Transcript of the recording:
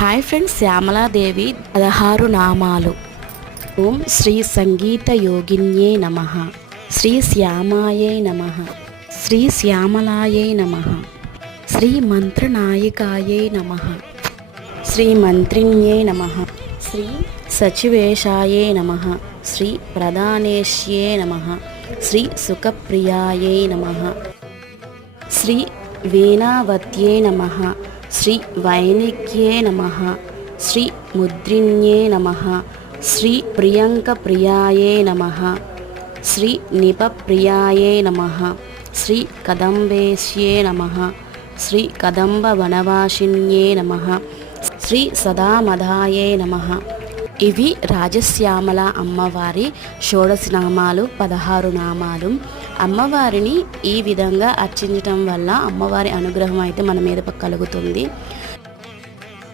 Hi friends, Shyamala Devi 16 నామాలు. ఓం శ్రీ సంగీత యోగిన్యే నమః, శ్రీ శ్యామాయై నమః, శ్రీ శ్యామలాయై నమః, శ్రీ మంత్రనాయికాయై నమః, శ్రీ మంత్రిణ్యే నమః, శ్రీ సచివేశాయై నమః, శ్రీ ప్రధానేశ్యే నమః, శ్రీ సుఖప్రియాయై నమః, శ్రీ వీణావత్యే నమః, శ్రీ వైనిక్యే నమః, శ్రీ ముద్రిణ్యే నమః, శ్రీ ప్రియంకప్రియాయే నమః, శ్రీ నిపప్రియాయే నమః, శ్రీ కదంబేశ్యే నమః, శ్రీ కదంబవనవాసిన్యే నమః, శ్రీ సదామదాయే నమః. ఇవి రాజశ్యామల అమ్మవారి షోడశ నామాలు, 16 నామాలు. అమ్మవారిని ఈ విధంగా అర్చించటం వల్ల అమ్మవారి అనుగ్రహం అయితే మన మీద కలుగుతుంది.